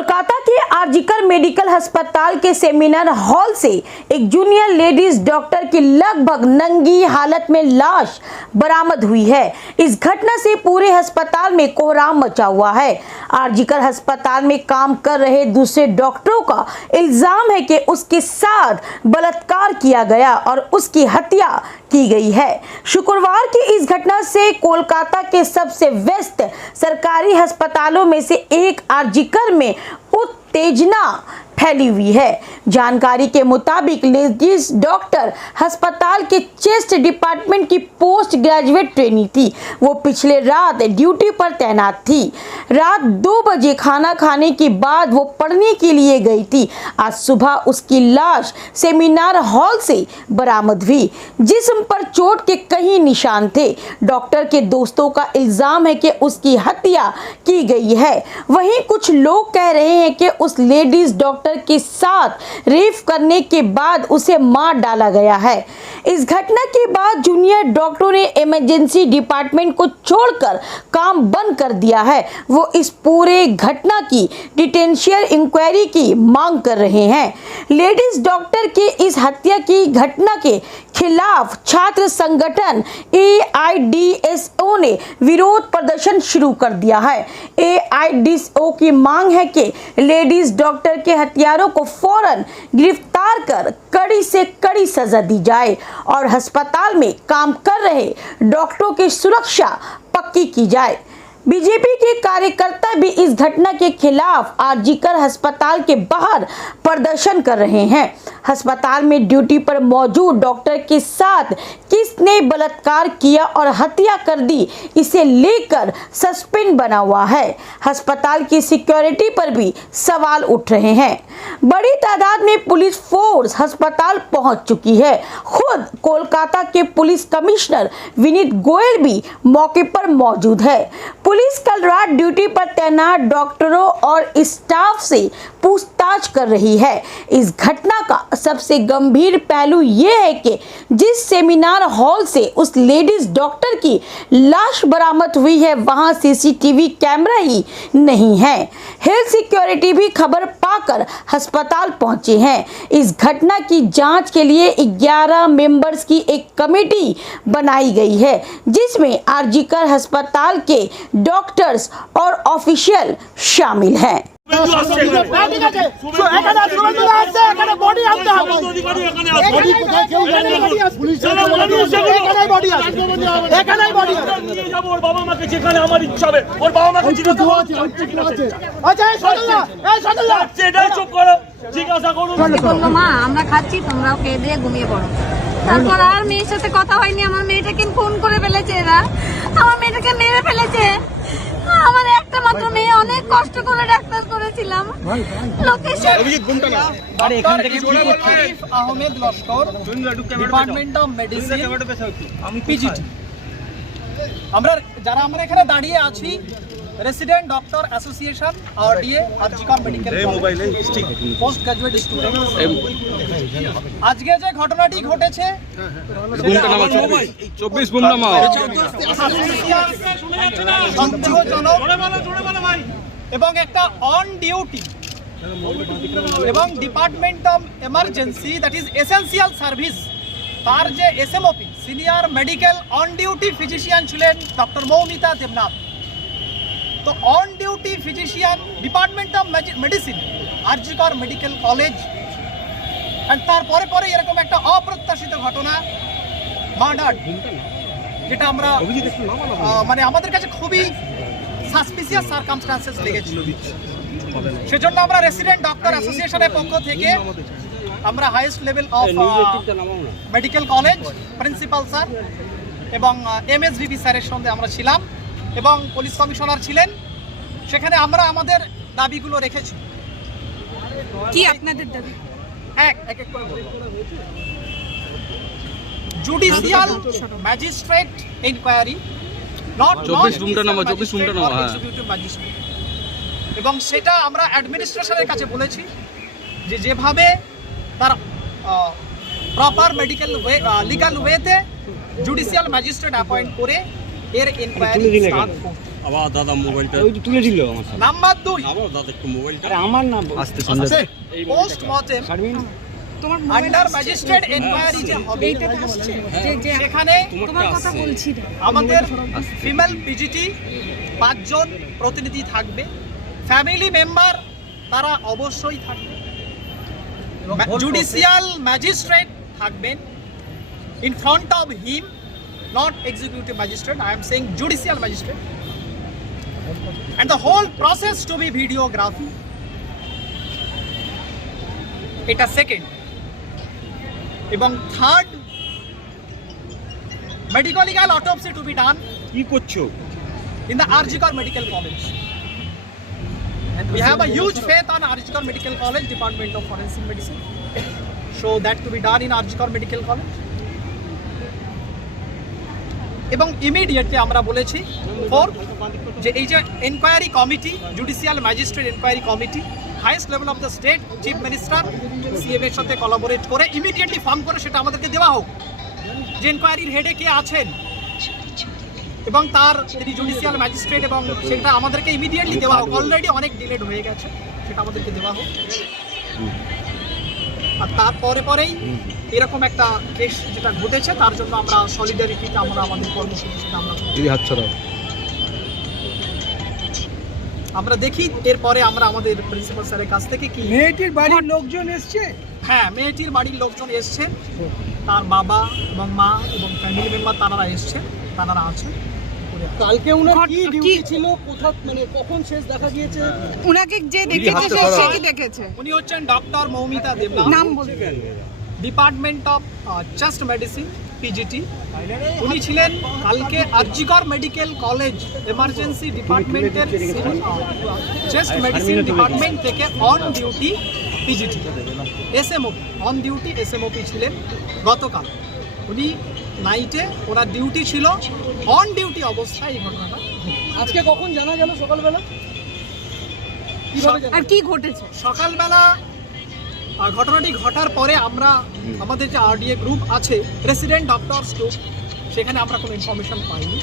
कोलकाता के आरजीकर मेडिकल अस्पताल के सेमिनार हॉल से एक जूनियर लेडीज डॉक्टर की लगभग नंगी हालत में लाश बरामद हुई है। इस घटना से पूरे अस्पताल में कोहराम मचा हुआ है। आरजीकर अस्पताल में काम कर रहे दूसरे डॉक्टरों का इल्जाम है कि उसके साथ बलात्कार किया गया और उसकी हत्या की गई है। शुक्रवार की इस घटना से कोलकाता के सबसे व्यस्त सरकारी अस्पतालों में से एक आरजीकर में उत्तेजना फैली हुई है। जानकारी के मुताबिक लेडीज डॉक्टर अस्पताल के चेस्ट डिपार्टमेंट की पोस्ट ग्रेजुएट ट्रेनी थी। वो पिछले रात ड्यूटी पर तैनात थी। रात 2 बजे खाना खाने के बाद वो पढ़ने के लिए गई थी। आज सुबह उसकी लाश सेमिनार हॉल से बरामद हुई। जिस्म पर चोट के कई निशान थे। डॉक्टर के दोस्तों का इल्जाम है कि उसकी हत्या की गई है। वहीं कुछ लोग कह रहे हैं कि उस लेडीज डॉक्टर के साथ रेप करने के बाद उसे मार डाला गया है। इस घटना के बाद जूनियर डॉक्टरों ने इमरजेंसी डिपार्टमेंट को छोड़कर काम बंद कर दिया है। वो इस पूरे घटना की डिटेंशियल इंक्वायरी की मांग कर रहे हैं। लेडीज डॉक्टर के इस हत्या की घटना के खिलाफ छात्र संगठन AIDSO ने विरोध प्रदर्शन शुरू कर दिया है। AIDSO की मांग है कि लेडीज डॉक्टर के हत्यारों को फौरन गिरफ्तार कर कड़ी से कड़ी सजा दी जाए और अस्पताल में काम कर रहे डॉक्टरों की सुरक्षा पक्की की जाए। बीजेपी के कार्यकर्ता भी इस घटना के खिलाफ आरजीकर अस्पताल के बाहर प्रदर्शन कर रहे हैं। अस्पताल में ड्यूटी पर मौजूद डॉक्टर के साथ किसने बलात्कार किया और हत्या कर दी, इसे लेकर सस्पेंस बना हुआ है। अस्पताल की सिक्योरिटी पर भी सवाल उठ रहे हैं। बड़ी तादाद में पुलिस फोर्स अस्पताल पहुंच चुकी है। खुद कोलकाता के पुलिस कमिश्नर विनीत गोयल भी मौके पर मौजूद है। पुलिस कल रात ड्यूटी पर तैनात डॉक्टरों और स्टाफ से पूछताछ कर रही है। इस घटना का सबसे गंभीर पहलू यह है कि जिस सेमिनार हॉल से उस लेडीज डॉक्टर की लाश बरामद हुई है वहां CCTV कैमरा ही नहीं है। हेल्थ सिक्योरिटी भी खबर पाकर अस्पताल पहुंचे हैं। इस घटना की जांच के लिए 11 मेंबर्स की एक कमेटी बनाई गई है, जिसमें आरजीकर अस्पताल के डॉक्टर्स और ऑफिशियल शामिल हैं। মা আমরা খাচ্ছি, তোমরাও খেয়ে দিয়ে ঘুমিয়ে পড়ো। তারপর আর মেয়ের সাথে কথা হয়নি। আমার মেয়েটাকে ফোন করে ফেলেছে এরা, আমার মেয়েটাকে মেরে ফেলেছে। আমার একটা মাত্র মেয়ে, অনেক কষ্ট করে ডাক্তার করেছিলাম। Location Ahmed Laskar, department of medicine, PGT। আমরা এখানে দাঁড়িয়ে আছি resident doctor association RDA RG Kar medical post graduate student. আজকে যে ঘটনাটি ঘটেছে এবং একটা অন ডিউটি এবং department of emergency that is essential service, তার যে SMOP senior medical on duty physician ছিলেন ডক্টর মৌমিতা দেবনাথ। তো on duty physician department of medicine RG Kar medical college, and তারপরে পরে এরকম একটা অপ্রত্যাশিত ঘটনা মার্ডার, যেটা আমরা মানে আমাদের কাছে খুবই সাসপিসিয়াস সার্কামস্টান্সেস লেগেছিল। সেজন্য আমরা রেসিডেন্ট ডক্টর অ্যাসোসিয়েশনের পক্ষ থেকে আমরা highest level of medical college principal sir এবং MSVP স্যারের সঙ্গে আমরা ছিলাম এবং পুলিশ কমিশনার ছিলেন। সেখানে আমরা আমাদের দাবিগুলো রেখেছি। কি আপনাদের দাবি? এক করে বলবো। Judicial magistrate inquiry, not 24 executive magistrate, এবং সেটা আমরা অ্যাডমিনিস্ট্রেশনের কাছে বলেছি যে যেভাবে তার প্রপার মেডিকেল লিগাল ওয়েতে জুডিশিয়াল ম্যাজিস্ট্রেট অ্যাপয়েন্ট করে এর ইনকোয়ারি স্টার্ট করতে। আবার দাদা মোবাইলটা ওই তো তুলে দিল আমার সামনে। নাম্বার 2, আবার দাদা একটু মোবাইলটা আরে আমার না আসতে postmortem Sharmin under magistrate enquiry যে হবে সেখানে তোমার কথা বলছি আমাদের ফিমেল পিজিটি 5 জন প্রতিনিধি থাকবে, ফ্যামিলি মেম্বার তারা অবশ্যই থাকবে, জুডিশিয়াল ম্যাজিস্ট্রেট থাকবেন in front of him, not executive magistrate, I am saying judicial magistrate, and the whole process to be videography. এটা সেকেন্ড। এবং third, medico legal autopsy to be done কি করছো? in the Arjikar Medical College. And we have a huge faith on Arjikar Medical College, Department of Forensic Medicine. So that to be done in Arjikar Medical College. এবং immediately আমরা বলেছি যে এই যে enquiry committee, judicial magistrate enquiry committee, highest level of the state, chief minister, CM এর সাথে collaborate করে immediately form করে সেটা আমাদেরকে দেওয়া হোক যে এনকোয়ারির হেডে কে আছেন এবং তার তিনি জুডিশিয়াল ম্যাজিস্ট্রেট, এবং সেটা আমাদেরকে ইমিডিয়েটলি দেওয়া হোক। অলরেডি অনেক ডিলেড হয়ে গেছে, সেটা আমাদেরকে দেওয়া হোক। আর তারপরে পরেই এরকম একটা কেস যেটা ঘটেছে তার জন্য আমরা সলিডারিটিতে আমরা আমাদের কর্মসূচি সেটা আমরা দেখি। এরপরে আমরা আমাদের প্রিন্সিপাল স্যারের কাছ থেকে কি মেয়েটির বাড়ির লোকজন এসছে? হ্যাঁ, মেয়েটির বাড়ির লোকজন এসছে, তার বাবা এবং মা এবং ফ্যামিলি মেম্বার তারা এসছেন, তারা আছেন। কালকে উনার কি ডিউটি ছিল, কোথা মানে কখন শেষ দেখা গিয়েছে? উনাকে যে দেখেছে সে কি দেখেছে? উনি হচ্ছেন ডক্টর মৌমিতা দেবনাথ, নাম বলবেন? Department of chest medicine PGT. উনি ছিলেন কালকে আরজিকর মেডিকেল কলেজ এমার্জেন্সি ডিপার্টমেন্টের চেস্ট মেডিসিন ডিপার্টমেন্ট থেকে on duty PGT SMOP, on duty SMOP ছিলেন গতকাল। উনি নাইটে ওনার ডিউটি ছিল, অন ডিউটি অবস্থায় এই ঘটনাটা। আজকে কখন জানা গেল সকালবেলা? আর কি ঘটেছে? সকালবেলা ঘটনাটি ঘটার পরে আমরা আমাদের যে আরডিএ গ্রুপ আছে, রেসিডেন্ট ডক্টরস গ্রুপ, সেখানে আমরা কোনো ইনফরমেশন পাইনি।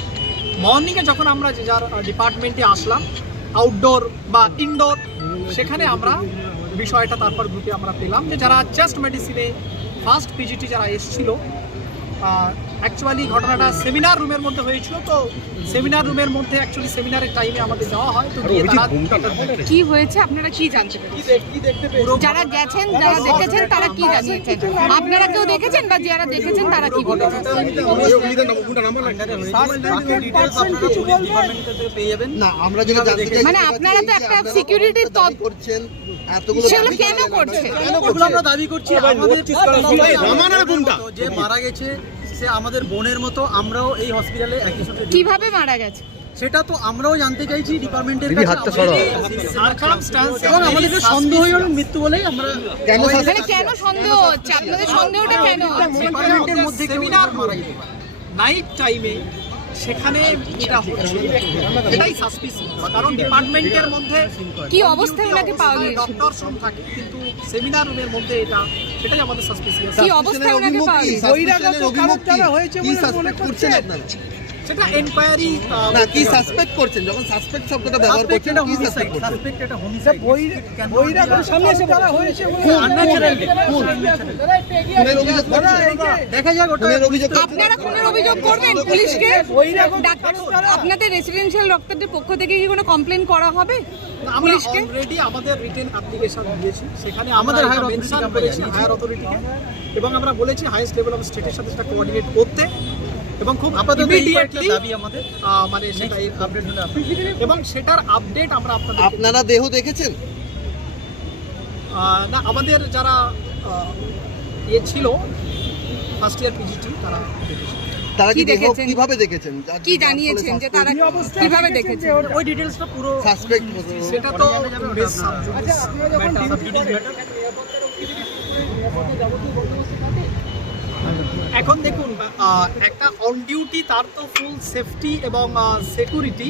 মর্নিংয়ে যখন আমরা যে যার ডিপার্টমেন্টে আসলাম, আউটডোর বা ইনডোর, সেখানে আমরা বিষয়টা তারপর গ্রুপে আমরা পেলাম যে যারা চেস্ট মেডিসিনে ফার্স্ট পিজিটি যারা এসেছিল, অ্যাকচুয়ালি ঘটনাটা সেমিনার রুমের মধ্যে হয়েছিল। তো সেমিনার রুমের মধ্যে অ্যাকচুয়ালি সেমিনারের টাইমে আমাদের যাওয়া হয়, তো গিয়ে তারা কি হয়েছে আপনারা কি জানতে পেরেছেন? যারা গেছেন, যারা দেখেছেন তারা কি জানিয়েছেন? আপনারা কেউ দেখেছেন বা যারা দেখেছেন তারা কি বলেছেন? না, আমরা যেটা জানতে চাই মানে আপনারা তো একটা সিকিউরিটির করছেন, এতগুলো সেগুলো কেন করছে? আমরা দাবি করছি আমাদের যে মারা গেছে সে আমাদের বোনের মতো, আমরাও এই হসপিটালে একই সাথে। কিভাবে মারা গেছে সেটা তো আমরাও জানতে চাইছি ডিপার্টমেন্টের দিদি, হাতটা সরাও। এবং আমাদের সন্দেহ মৃত্যু বলেই আমরা কেন মানে কেন সন্দেহ হচ্ছে? আপনাদের সন্দেহটা কেন? ডিপার্টমেন্টের মধ্যে সেমিনার মারা গেছে নাইট টাইমে, সেখানে এটা হচ্ছে এটাই সাসপিসিয়াস। কারণ ডিপার্টমেন্টের মধ্যে কি অবস্থায় ওনাকে পাওয়া গিয়েছে? ডক্টর রুম থাকে, কিন্তু সেমিনার রুমের মধ্যে এটা, সেটাই আমাদের সাসপিসিয়াস। কি অবস্থায় ওনাকে পাওয়া গিয়েছে? বহিরাগত কারণ যারা হয়েছে বলে মনে করছেন করছেন? আপনারা? সেটা এনকোয়ারি না, কি সাসপেক্ট করছেন? যখন সাসপেক্ট শব্দটা ব্যবহার করছেন, কি সাসপেক্ট করছেন? সাসপেক্ট এটা হোমিসাইড। বহিরাগত সামনে এসে যারা হয়েছে বলে খুনের অভিযোগ করছেন? দেখা যাক ওটা। খুনের অভিযোগ আপনারা খুনের অভিযোগ করবেন পুলিশকে? ডাক্তার, আপনাদের রেসিডেন্সিয়াল ডক্টরদের পক্ষ থেকে কি কোনো কমপ্লেন করা হবে আমরা পুলিশকে? অলরেডি আমাদের রিটেন অ্যাপ্লিকেশন দিয়েছি, সেখানে আমাদের আমাদের higher মেনশন authority করেছি আমরা হায়ার অথরিটিকে, এবং আমরা বলেছি হাইয়েস্ট লেভেল অফ স্টেটের সাথে সেটা কোঅর্ডিনেট করতে, এবং খুব আপাতত এই কয়েকটা ইমিডিয়েটলি দাবি আমাদের মানে সেটা আপডেট হলে এবং সেটার আপডেট আমরা আপনাদের আপনারা দেহ দেখেছেন? না, আমাদের যারা ইয়ে ছিল ফার্স্ট ইয়ার পিজিটি তারা দেখেছে। তারা কি কি দেহ দেখেছেন? কিভাবে দেখেছেন? কি জানিয়েছেন যে তারা কিভাবে দেখেছেন? ওই ডিটেইলসটা পুরো সাসপেক্ট সেটা তো বেশ এখন দেখুন, একটা অন ডিউটি তার তো ফুল সেফটি এবং সিকিউরিটি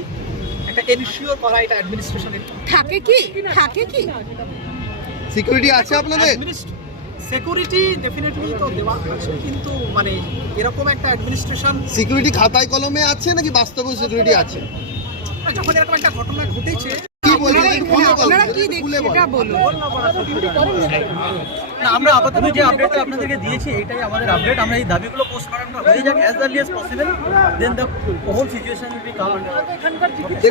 একটা এনশিওর করা, এটা অ্যাডমিনিস্ট্রেশনের থাকে কি সিকিউরিটি আছে আপনাদের? সিকিউরিটি ডেফিনেটলি তো দেওয়া আছে, কিন্তু মানে এরকম একটা অ্যাডমিনিস্ট্রেশন সিকিউরিটি খাতায় কলমে আছে নাকি বাস্তবে সিকিউরিটি আছে? যখন এরকম একটা ঘটনা ঘটেছে, কি বলছেন আপনারা কি দেখছেন এটা বলুন। না, আমরা আপাতত যে আপডেটটা আপনাদেরকে দিয়েছি এটাই আমাদের আপডেট। আমরা এই দাবিগুলো পোস্টমর্টমটা হয়ে যাক as early as possible, then the whole situation will be come under.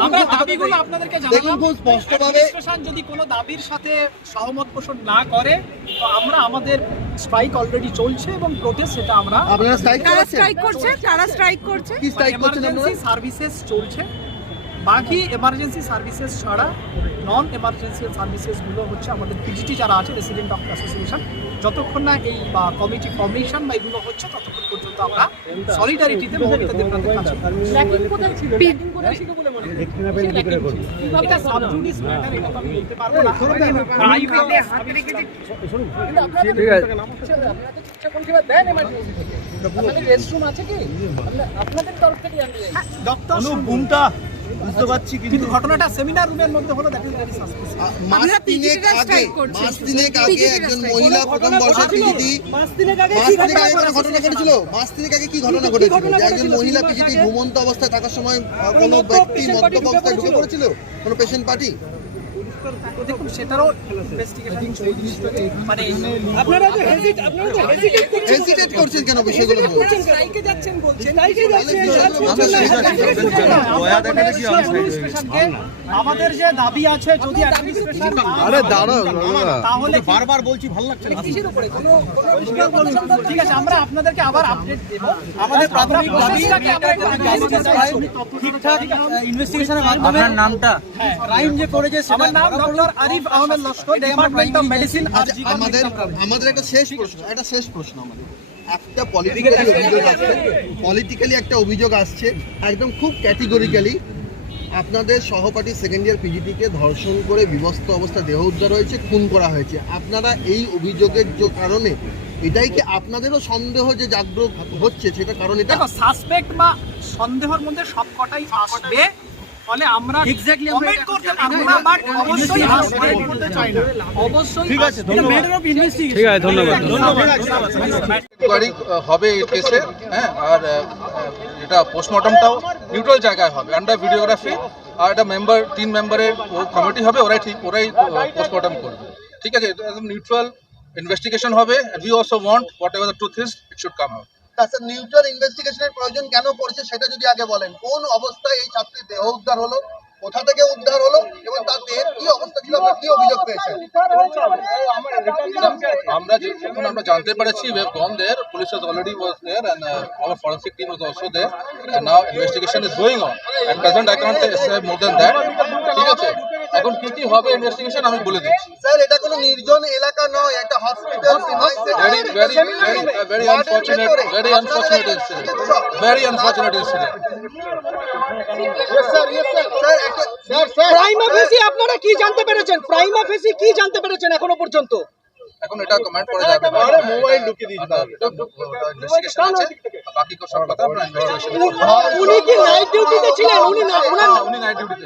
আমরা দাবিগুলো আপনাদেরকে দেখুন জানালাম। খুব স্পষ্টভাবে অ্যাডমিনিস্ট্রেশন যদি কোনো দাবির সাথে সহমত পোষণ না করে, তো আমরা আমাদের স্ট্রাইক অলরেডি চলছে এবং প্রোটেস্ট সেটা আমরা আপনারা স্ট্রাইক কারা করেছেন? স্ট্রাইক করছে? কারা স্ট্রাইক করছে? কি স্ট্রাইক করছেন আপনারা? এমার্জেন্সি সার্ভিসেস চলছে। বাকি এমার্জেন্সি সার্ভিসেস ছাড়া নন এমার্জেন্সি সার্ভিসেসগুলো হচ্ছে আমাদের পিজিটি যারা আছে, রেসিডেন্ট ডক্টর অ্যাসোসিয়েশন, যতক্ষণ না এই বা কমিটি ফর্মেশন বা এগুলো হচ্ছে ততক্ষণ পর্যন্ত আমরা সলিডারিটিতে মমতা দেবনাথের কাছে এটা সাবজুডিস ম্যাটার, এটা তো আমি বলতে পারবো না। প্রাইভেটে হাতে রেখে ডক্টর বুমটা বুঝতে পারছি কিন্তু ঘটনাটা সেমিনার রুমের মধ্যে হলো, দ্যাট ইজ ভেরি সাসপিসিয়াস। মাস তিনেক আগে একজন মহিলা প্রথম বর্ষের পিজিটি মাস দিনের আগে কোনো ঘটনা ঘটেছিল? মাস তিনেক আগে কি ঘটনা ঘটেছিল? যে একজন মহিলা পিজিটি ঘুমন্ত অবস্থায় থাকার সময় কোনো ব্যক্তি মদ্যপ অবস্থায় ঢুকে পড়েছিল, কোনো পেশেন্ট পার্টি? দেখুন সেটারও ইনভেস্টিগেশন চলছে। মানে আপনারা তো হেজিটেট হেজিটেট করছেন কেন বিষয়গুলো বলছেন? স্ট্রাইকে যাচ্ছেন বলছেন অ্যাডমিনিস্ট্রেশনকে আমাদের যে দাবি আছে, যদি অ্যাডমিনিস্ট্রেশন তাহলে বারবার বলছি ভালো লাগছে না। কিসের উপরে কোনো ঠিক আছে, আমরা আপনাদেরকে আবার আপডেট দেব। আমাদের প্রাথমিক দাবি ঠিকঠাক ইনভেস্টিগেশনের মাধ্যমে। আপনার নামটা? ক্রাইম যে করেছে আমার নাম doctor Arif Ahmed Laskar, department of medicine. আচ্ছা, আমাদের একটা শেষ প্রশ্ন আমাদের একটা পলিটিক্যালি একটা অভিযোগ আসছে একদম খুব ক্যাটেগরিক্যালি, আপনাদের সহপাঠী সেকেন্ড ইয়ার পিজিটিকে ধর্ষণ করে বিবস্ত্র অবস্থায় দেহ উদ্ধার হয়েছে, খুন করা হয়েছে। আপনারা এই অভিযোগের যে কারণে, এটাই কি আপনাদেরও সন্দেহ যে জাগ্রত হচ্ছে, সেটা কারণ এটা? দেখো, সাসপেক্ট বা সন্দেহের মধ্যে সবকটাই আসবে, ফলে আমরা Exactly কমেন্ট করতে পারবো না, বাট অবশ্যই আমরা করতে চাই না। অবশ্যই ঠিক আছে, ম্যাটার অফ ইনভেস্টিগেশন। ঠিক আছে, ধন্যবাদ। ইনকোয়ারি হবে এই কেসে, হ্যাঁ। আর এটা পোস্টমর্টমটাও নিউট্রাল জায়গায় হবে, আন্ডার ভিডিওগ্রাফি। আর একটা তিন মেম্বারের কমিটি হবে, ওরাই পোস্টমর্টম করবে। ঠিক আছে, একদম নিউট্রাল ইনভেস্টিগেশন হবে। We also want whatever the truth is, it should come out. আচ্ছা, নিউট্রাল ইনভেস্টিগেশনের প্রয়োজন কেন পড়ছে সেটা যদি আগে বলেন। কোন অবস্থায় এই ছাত্রীর দেহ উদ্ধার হলো, কোথা থেকে উদ্ধার হলো, এবং তার দেহের কি অবস্থা ছিল, আপনারা কি অভিযোগ পেয়েছেন? আমরা জানতে পেরেছি, we have gone there, police has already was there, and our forensic team was also there, and now investigation is going on. At present I can't say more than that. ঠিক আছে, এখন কি হবে ইনভেস্টিগেশন আমি বলে দিচ্ছি। Sir, এটা কোনো নির্জন এলাকা নয়, একটা hospital. very unfortunate incident. Very unfortunate incident. Prima ফেসি আপনারা কি জানতে পেরেছেন? প্রাইমা ফেসি কি জানতে পেরেছেন এখনো পর্যন্ত? এখন এটা কমেন্ট করা যাবে না, মোবাইল ঢুকিয়ে দিয়েছে, ইনভেস্টিগেশন আছে, বাকি সব কথা আমরা ইনভেস্টিগেশন। উনি কি নাইট ডিউটিতে ছিলেন? উনি নাইট ডিউটিতে